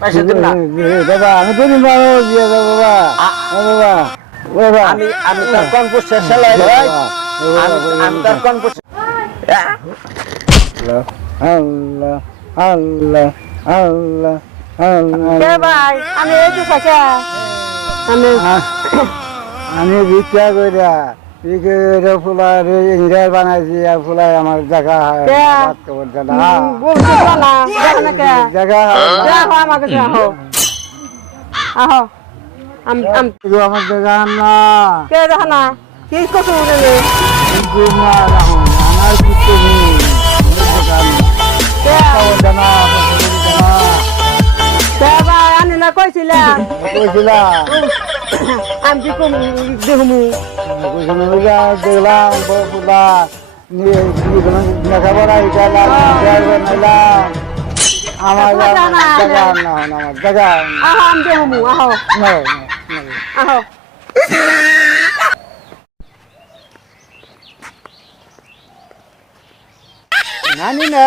পয়সা দিন না বাবা আমি তো নিব দিয়ে দাও বাবা বাবা বাবা আমি তার কনপুর শেষ লাই ভাই আমি তার কনপুর আল্লাহ আল্লাহ আল্লাহ কে ভাই আমি এই তো কাকা আমি আমি ভিক্ষা কইরা ফুলার ইঞ্জিনিয়ার বানাইছি আর ফুলাই আমার জায়গা বলতে না দেখো না কে জায়গা দেখো আমাকে দেখো আহো আমার জায়গা না কে দেখো না কি করছো বলে আমার কিছু নেই কে ভাই আমি না কইছিলাম আমি কি কম দেখমু দেখলাম ফুলা লেখাপড়া শিখালাম আমার জায়গা না আমার জায়গা আহো আমি দেখমু আহো আহো নানি না